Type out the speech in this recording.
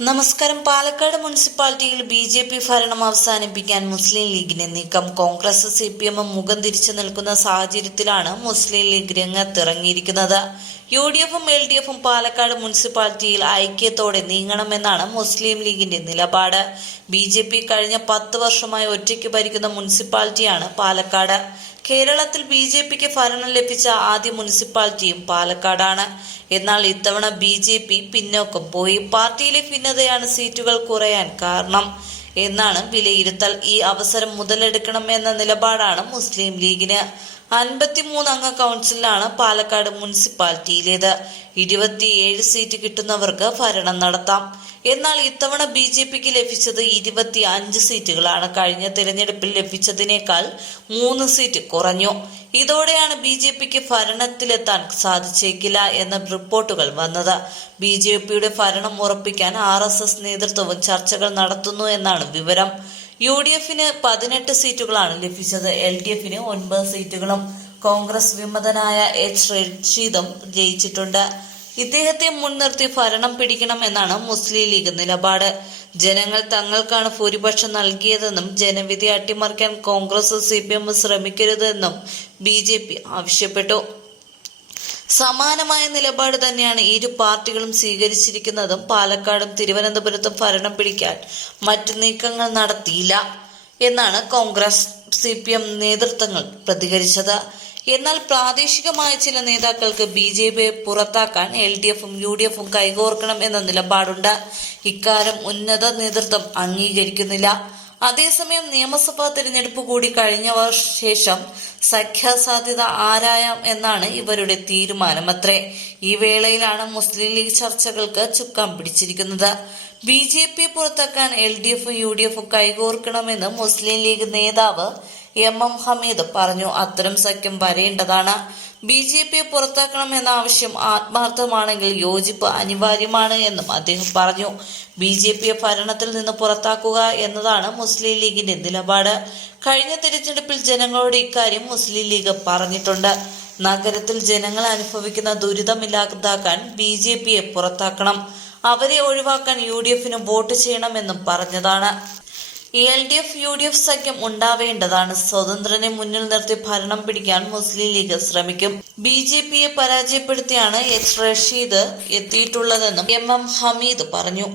നമസ്കാരം. പാലക്കാട് മുനിസിപ്പാലിറ്റിയിൽ B J P ഭരണം അവസാനിപ്പിക്കാൻ മുസ്ലിം ലീഗിന്റെ നീക്കം. കോൺഗ്രസ് സി പി എമ്മും മുഖം തിരിച്ചു നിൽക്കുന്ന സാഹചര്യത്തിലാണ് മുസ്ലിം ലീഗ് രംഗത്തിറങ്ങിയിരിക്കുന്നത്. യു ഡി എഫും എൽ ഡി എഫും പാലക്കാട് മുനിസിപ്പാലിറ്റിയിൽ ഐക്യത്തോടെ നീങ്ങണമെന്നാണ് മുസ്ലിം ലീഗിന്റെ നിലപാട്. ബി ജെ പി കഴിഞ്ഞ പത്ത് വർഷമായി ഒറ്റയ്ക്ക് ഭരിക്കുന്ന മുനിസിപ്പാലിറ്റിയാണ് പാലക്കാട്. കേരളത്തിൽ ബി ജെ പിക്ക് ഭരണം ലഭിച്ച ആദ്യ മുനിസിപ്പാലിറ്റിയും പാലക്കാടാണ്. എന്നാൽ ഇത്തവണ ബി ജെ പി പിന്നോക്കം പോയി. പാർട്ടിയിലെ ഭിന്നതയാണ് സീറ്റുകൾ കുറയാൻ കാരണം. എന്നാണ് വിലയിരുത്തൽ. ഈ അവസരം മുതലെടുക്കണമെന്ന നിലപാടാണ് മുസ്ലിം ലീഗിന്. അൻപത്തിമൂന്ന് അംഗ കൗൺസിലാണ് പാലക്കാട് മുനിസിപ്പാലിറ്റിയിലേത്. ഇരുപത്തിയേഴ് സീറ്റ് കിട്ടുന്നവർക്ക് ഭരണം നടത്താം. എന്നാൽ ഇത്തവണ ബി ജെ പിക്ക് ലഭിച്ചത് ഇരുപത്തി അഞ്ച് സീറ്റുകളാണ്. കഴിഞ്ഞ തിരഞ്ഞെടുപ്പിൽ ലഭിച്ചതിനേക്കാൾ മൂന്ന് സീറ്റ് കുറഞ്ഞു. ഇതോടെയാണ് ബി ജെ പിക്ക് ഭരണത്തിലെത്താൻ സാധിച്ചേക്കില്ല എന്ന റിപ്പോർട്ടുകൾ വന്നത്. ബി ജെ പിയുടെ ഭരണം ഉറപ്പിക്കാൻ ആർ എസ് എസ് നേതൃത്വവും ചർച്ചകൾ നടത്തുന്നു എന്നാണ് വിവരം. യു ഡി എഫിന് പതിനെട്ട് സീറ്റുകളാണ് ലഭിച്ചത്. എൽ ഡി എഫിന് ഒൻപത് സീറ്റുകളും കോൺഗ്രസ് വിമതനായ എച്ച് റഷീദും ജയിച്ചിട്ടുണ്ട്. ഇദ്ദേഹത്തെ മുൻനിർത്തി ഭരണം പിടിക്കണം എന്നാണ് മുസ്ലിം ലീഗ് നിലപാട്. ജനങ്ങൾ തങ്ങൾക്കാണ് ഭൂരിപക്ഷം നൽകിയതെന്നും ജനവിധി അട്ടിമറിക്കാൻ കോൺഗ്രസ് സി പി എം ശ്രമിക്കരുതെന്നും ബി ജെ പി ആവശ്യപ്പെട്ടു. സമാനമായ നിലപാട് തന്നെയാണ് ഇരു പാർട്ടികളും സ്വീകരിച്ചിരിക്കുന്നതും. പാലക്കാടും തിരുവനന്തപുരത്തും ഭരണം പിടിക്കാൻ മറ്റു നീക്കങ്ങൾ നടത്തിയില്ല എന്നാണ് കോൺഗ്രസ് സി പി എം നേതൃത്വങ്ങൾ പ്രതികരിച്ചത്. എന്നാൽ പ്രാദേശികമായ ചില നേതാക്കൾക്ക് ബി ജെ പിയെ പുറത്താക്കാൻ എൽ ഡി എഫും യു ഡി എഫും കൈകോർക്കണം എന്ന നിലപാടുണ്ട്. ഇക്കാര്യം ഉന്നത നേതൃത്വം അംഗീകരിക്കുന്നില്ല. അതേസമയം നിയമസഭാ തിരഞ്ഞെടുപ്പ് കൂടി കഴിഞ്ഞ ശേഷം സഖ്യസാധ്യത ആരായാം എന്നാണ് ഇവരുടെ തീരുമാനമത്രേ. ഈ വേളയിലാണ് മുസ്ലിം ലീഗ് ചർച്ചകൾക്ക് ചുക്കാൻ പിടിച്ചിരിക്കുന്നത്. ബി ജെ പി പുറത്താക്കാൻ എൽ ഡി എഫും യു ഡി എഫും കൈകോർക്കണമെന്ന് മുസ്ലിം ലീഗ് നേതാവ് എം എം ഹമീദ് പറഞ്ഞു അത്തരം സഖ്യം വരേണ്ടതാണ്. ബി ജെ പിയെ പുറത്താക്കണമെന്ന ആവശ്യം ആത്മാർത്ഥമാണെങ്കിൽ യോജിപ്പ് അനിവാര്യമാണ് എന്നും അദ്ദേഹം പറഞ്ഞു. ബി ജെ പിയെ ഭരണത്തിൽ നിന്ന് പുറത്താക്കുക എന്നതാണ് മുസ്ലിം ലീഗിന്റെ നിലപാട്. കഴിഞ്ഞ തിരഞ്ഞെടുപ്പിൽ ജനങ്ങളോട് ഇക്കാര്യം മുസ്ലിം ലീഗ് പറഞ്ഞിട്ടുണ്ട്. നഗരത്തിൽ ജനങ്ങൾ അനുഭവിക്കുന്ന ദുരിതമില്ലാതാക്കാൻ ബി ജെ പിയെ പുറത്താക്കണം. അവരെ ഒഴിവാക്കാൻ യു ഡി എഫിന് വോട്ട് ചെയ്യണമെന്നും പറഞ്ഞതാണ്. L D F U D F സഖ്യം ഉണ്ടാവേണ്ടതാണ്. സ്വതന്ത്രനെ മുന്നിൽ നിർത്തി ഭരണം പിടിക്കാൻ മുസ്ലിം ലീഗ് ശ്രമിക്കും. ബി ജെ പിയെ പരാജയപ്പെടുത്തിയാണ് എച്ച് റഷീദ് എത്തിയിട്ടുള്ളതെന്നും എം എം ഹമീദ് പറഞ്ഞു.